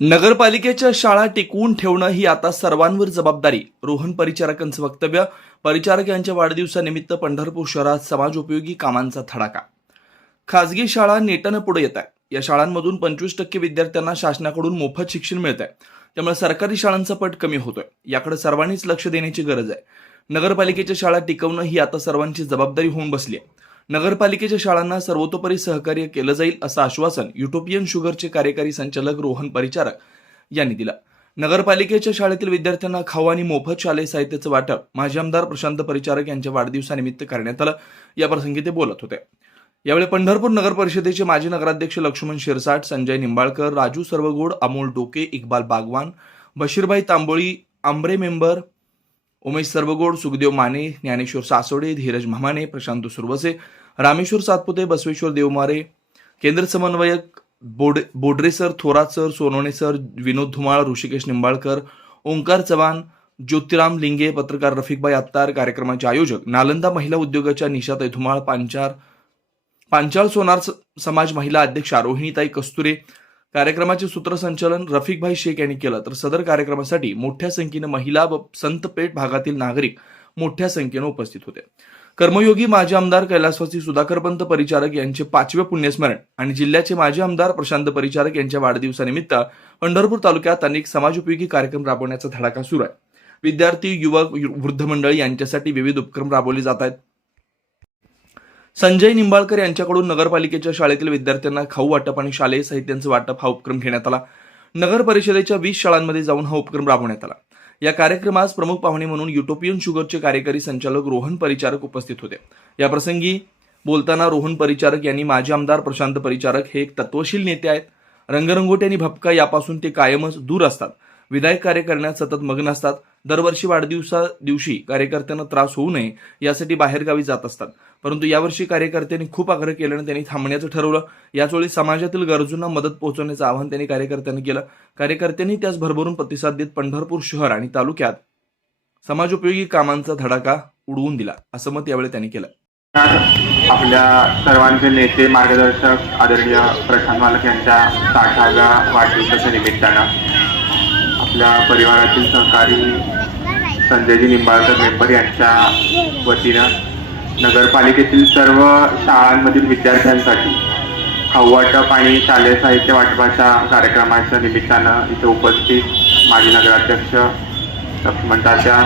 नगरपालिकेच्या शाळा टिकवून ठेवणं ही आता सर्वांवर जबाबदारी. रोहन परिचारकांचं वक्तव्य परिचारक यांच्या वाढदिवसानिमित्त पंढरपूर शहरात समाजोपयोगी कामांचा थडाका. खासगी शाळा नेटानं पुढे येत आहे या शाळांमधून पंचवीस टक्के विद्यार्थ्यांना शासनाकडून मोफत शिक्षण मिळत आहे त्यामुळे सरकारी शाळांचा पट कमी होतोय. याकडे सर्वांनीच लक्ष देण्याची गरज आहे. नगरपालिकेच्या शाळा टिकवणं ही आता सर्वांची जबाबदारी होऊन बसली आहे. नगरपालिकेच्या शाळांना सर्वतोपरी सहकार्य केलं जाईल असं आश्वासन युटोपियन शुगरचे कार्यकारी संचालक रोहन परिचारक यांनी दिलं. नगरपालिकेच्या शाळेतील विद्यार्थ्यांना खाऊ आणि मोफत शालेय साहित्याचं वाटप माजी आमदार प्रशांत परिचारक यांच्या वाढदिवसानिमित्त करण्यात आलं. याप्रसंगी ते बोलत होते. यावेळी पंढरपूर नगर परिषदेचे माजी नगराध्यक्ष लक्ष्मण शिरसाट संजय निंबाळकर राजू सर्वगोड अमोल डोके इक्बाल बागवान बशीरभाई तांबोळी आंबरे मेंबर उमेश सर्वगोड सुखदेव माने ज्ञानेश्वर सासोडे धीरज म्हामाने प्रशांत सुरवसे रामेश्वर सातपुते बसवेश्वर देवमारे केंद्र समन्वयक board Bodre sir Thorat sir Sonawane sir Vinod Dhumal Rushikesh Nimbalkar Omkar Chavan Jyotiram Linge पत्रकार रफिकबाई आत्तार कार्यक्रमाचे आयोजक नालंदा महिला उद्योगाच्या निशाताई धुमाळ पांचार पांचाळ सोनार स- समाज महिला अध्यक्ष रोहिणीताई कस्तुरे कार्यक्रमाचे सूत्रसंचालन रफिकभाई शेख यांनी केलं. तर सदर कार्यक्रमासाठी मोठ्या संख्येनं महिला व संतपेठ भागातील नागरिक मोठ्या संख्येनं उपस्थित होते. कर्मयोगी माजी आमदार कैलासवासी सुधाकरपंत परिचारक यांचे पाचवे पुण्यस्मरण आणि जिल्ह्याचे माजी आमदार प्रशांत परिचारक यांच्या वाढदिवसानिमित्त पंढरपूर तालुक्यात अनेक समाजोपयोगी कार्यक्रम राबवण्याचा धडाका सुरू आहे. विद्यार्थी युवक वृद्ध मंडळी यांच्यासाठी विविध उपक्रम राबवले जात आहेत. संजय निंबाळकर यांच्याकडून नगरपालिकेच्या शाळेतील विद्यार्थ्यांना खाऊ वाटप आणि शालेय साहित्यांचं वाटप हा उपक्रम घेण्यात आला. नगर परिषदेच्या वीस शाळांमध्ये जाऊन हा उपक्रम राबवण्यात आला. या कार्यक्रमास प्रमुख पाहुणे म्हणून युटोपियन शुगरचे कार्यकारी संचालक रोहन परिचारक उपस्थित होते. या प्रसंगी बोलताना रोहन परिचारक यांनी माजी आमदार प्रशांत परिचारक हे एक तत्वशील नेते आहेत. रंगरंगोटी आणि भपका यापासून ते कायमच दूर असतात. विधायक कार्य करण्यात सतत मग्न असतात. दरवर्षी वाढदिवसा दिवशी कार्यकर्त्यांना त्रास होऊ नये यासाठी बाहेरगावी जात असतात. परंतु यावर्षी कार्यकर्त्यांनी खूप आग्रह केल्याने त्यांनी थांबण्याचं ठरवलं. याचवेळी समाजातील गरजूंना मदत पोहोचवण्याचं आवाहन त्यांनी कार्यकर्त्यांनी केलं. कार्यकर्त्यांनी त्यास भरभरून प्रतिसाद देत पंढरपूर शहर आणि तालुक्यात समाजोपयोगी कामांचा धडाका उडवून दिला असं मत यावेळी त्यांनी केलं. आपल्या सर्वांचे नेते मार्गदर्शक आदरणीय प्रशांत मालक यांच्या साठाव्या वाढदिवसाच्या निमित्तानं आपल्या परिवारातील सहकारी संजयजी निंबाळकर मेंबर यांच्या वतीनं नगरपालिकेतील सर्व शाळांमधील विद्यार्थ्यांसाठी खाऊवाटप आणि शालेय साहित्य वाटपाच्या कार्यक्रमाच्या निमित्तानं इथे उपस्थित माजी नगराध्यक्ष लक्ष्मण तात्या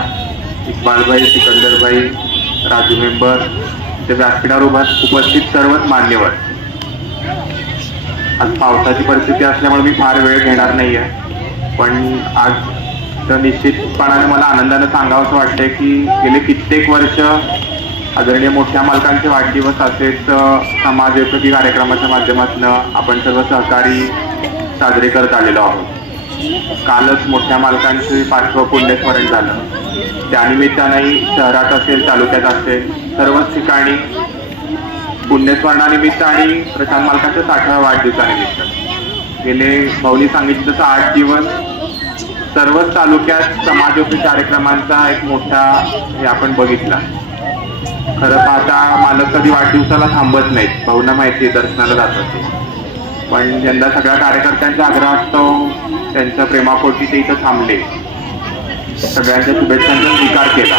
इक्बालभाई सिकंदरभाई राजू मेंबर इथे व्यासपीठावर उभा उपस्थित सर्वच मान्यवर. आज पावसाची परिस्थिती असल्यामुळे मी फार वेळ घेणार नाही आहे पण आज तर निश्चितपणाने मला आनंदाने सांगावंसं वाटतंय की गेले कित्येक वर्ष आदरणीय मोठ्या मालकांचे वाढदिवस असेच अ, कार्यक्रमाच्या माध्यमातून आपण सर्व सहकारी साजरे करत आलेलो आहोत. कालच मोठ्या मालकांचे पाचवं पुण्यस्मरण झालं. त्यानिमित्तानेही शहरात असेल तालुक्यात असेल सर्वच ठिकाणी पुण्यस्मरणानिमित्त आणि प्रशांत मालकांच्या साठव्या वाढदिवसानिमित्त. गेले. भाऊनी सांगितलं तसं आठ दिवस सर्वच तालुक्यात समाजोपी कार्यक्रमांचा एक मोठा हे आपण बघितला. खरं पाहता मालक कधी वाढदिवसाला थांबत नाहीत. भाऊना माहिती आहे दर्शनाला जातात ते पण यंदा सगळ्या कार्यकर्त्यांचा आग्रह असतो त्यांच्या प्रेमापोटी ते इथं थांबले. सगळ्यांच्या शुभेच्छांचा स्वीकार केला.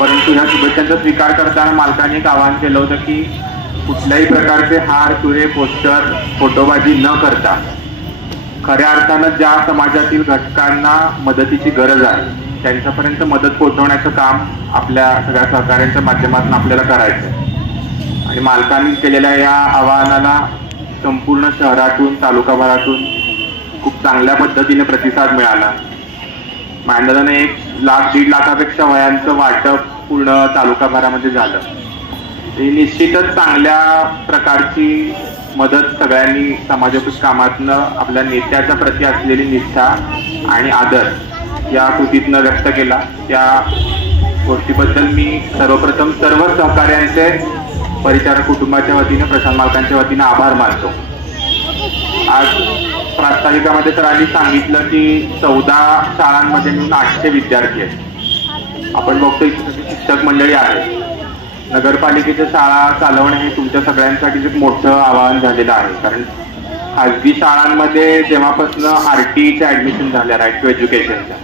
परंतु ह्या शुभेच्छांचा स्वीकार करताना मालकाने एक आवाहन केलं होतं की कुठल्याही प्रकारचे हार तुरे पोस्टर फोटोबाजी न करता खऱ्या अर्थानं ज्या समाजातील घटकांना मदतीची गरज आहे त्यांच्यापर्यंत मदत पोहोचवण्याचं काम आपल्या सगळ्या सहकाऱ्यांच्या माध्यमातून आपल्याला करायचं आहे. आणि मालकांनी केलेल्या या आवाहनाला संपूर्ण शहरातून तालुकाभरातून खूप चांगल्या पद्धतीने प्रतिसाद मिळाला. मांडराने एक लाख दीड लाखापेक्षा वयांचं वाटप पूर्ण तालुकाभरामध्ये झालं. ही निश्चितच चांगल्या प्रकारची मदत सगळ्यांनी समाजोपयोगी कामातनं आपल्या नेत्याच्या प्रती असलेली निष्ठा आणि आदर या कृतीतनं व्यक्त केला. त्या गोष्टीबद्दल मी सर्वप्रथम सर्व सहकार्यांचे परिचारक कुटुंबाच्या वतीने प्रशांत मालकांच्या वतीने आभार मानतो. आज प्रास्ताविकामध्ये तर आधी सांगितलं की चौदा शाळांमध्ये मिळून आठशे विद्यार्थी आहेत. आपण बघतो शिक्षक मंडळी आहे नगरपालिकेच्या शाळा चालवणे हे तुमच्या सगळ्यांसाठीच एक मोठं आव्हान झालेलं आहे. कारण खाजगी शाळांमध्ये जेव्हापासून आर टीच्या ऍडमिशन झाल्या राईट टू एज्युकेशनच्या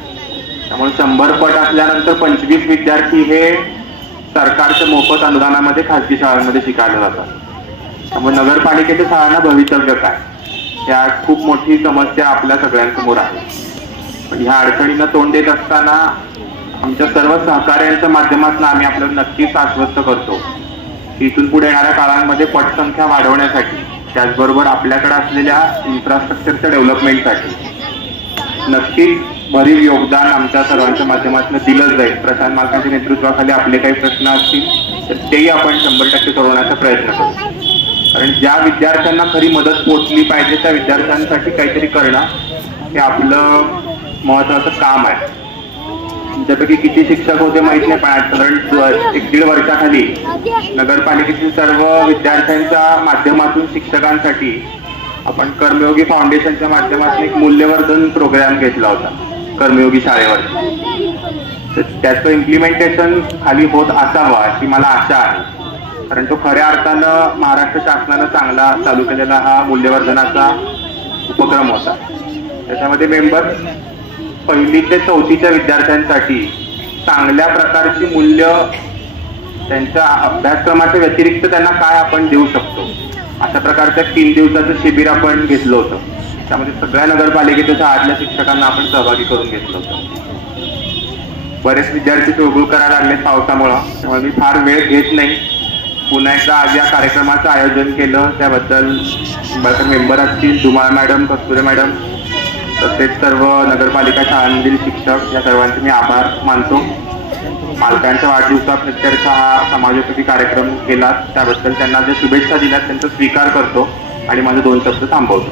त्यामुळे शंभर पट असल्यानंतर पंचवीस विद्यार्थी हे सरकारच्या मोफत अनुदानामध्ये खाजगी शाळांमध्ये शिकायला जातात. त्यामुळे नगरपालिकेच्या शाळांना भवितव्य काय? या खूप मोठी समस्या आपल्या सगळ्यांसमोर आहे. पण ह्या अडचणींना तोंड देत असताना आमच्या सर्व सहकार्यांच्या माध्यमातून आम्ही आपल्याला नक्कीच आश्वस्त करतो. इथून पुढे येणाऱ्या काळांमध्ये पटसंख्या वाढवण्यासाठी त्याचबरोबर आपल्याकडे असलेल्या इन्फ्रास्ट्रक्चरच्या डेव्हलपमेंटसाठी नक्कीच भरीव योगदान आमच्या सर्वांच्या माध्यमातून दिलं जाईल. प्रशांत मालकांच्या नेतृत्वाखाली आपले काही प्रश्न असतील तर तेही आपण शंभर टक्के सोडवण्याचा प्रयत्न करू. कारण ज्या विद्यार्थ्यांना खरी मदत पोचली पाहिजे त्या विद्यार्थ्यांसाठी काहीतरी करणं हे आपलं महत्वाचं काम आहे. त्यापैकी किती शिक्षक होते माहीत नाही पण आज साधारण एक दीड वर्षाखाली नगरपालिकेतील सर्व विद्यार्थ्यांच्या माध्यमातून शिक्षकांसाठी आपण कर्मयोगी फाउंडेशनच्या माध्यमातून एक मूल्यवर्धन प्रोग्राम घेतला होता कर्मयोगी शाळेवर. तर त्याचं इम्प्लिमेंटेशन खाली होत असावं अशी मला आशा आहे. कारण तो खऱ्या अर्थानं महाराष्ट्र शासनानं चांगला चालू केलेला हा मूल्यवर्धनाचा उपक्रम होता. त्याच्यामध्ये मेंबर पहिली ते चौथीच्या विद्यार्थ्यांसाठी चांगल्या प्रकारची मूल्य त्यांच्या अभ्यासक्रमाच्या व्यतिरिक्त त्यांना काय आपण देऊ शकतो? अशा प्रकारचं तीन दिवसाचं शिबिर आपण घेतलं होतं. त्यामध्ये सगळ्या नगरपालिकेच्या आदल्या शिक्षकांना आपण सहभागी करून घेतलं होतं. बरेच विद्यार्थी चुळबुळ करायला लागले पावसामुळं. त्यामुळे मी फार वेळ घेत नाही. पुन्हा एकदा आज या कार्यक्रमाचं आयोजन केलं. त्याबद्दल मेंबर असतील. धुमाळ मॅडम कस्तुरे मॅडम तसेच सर्व नगरपालिका शाळांमधील शिक्षक या सर्वांचे मी आभार मानतो. पालकांच्या वाढदिवसाप्रत्यर्थ हा समाजोपयोगी कार्यक्रम केला त्याबद्दल त्यांना ज्या शुभेच्छा दिल्यात त्यांचा स्वीकार करतो आणि माझे दोन शब्द थांबवतो.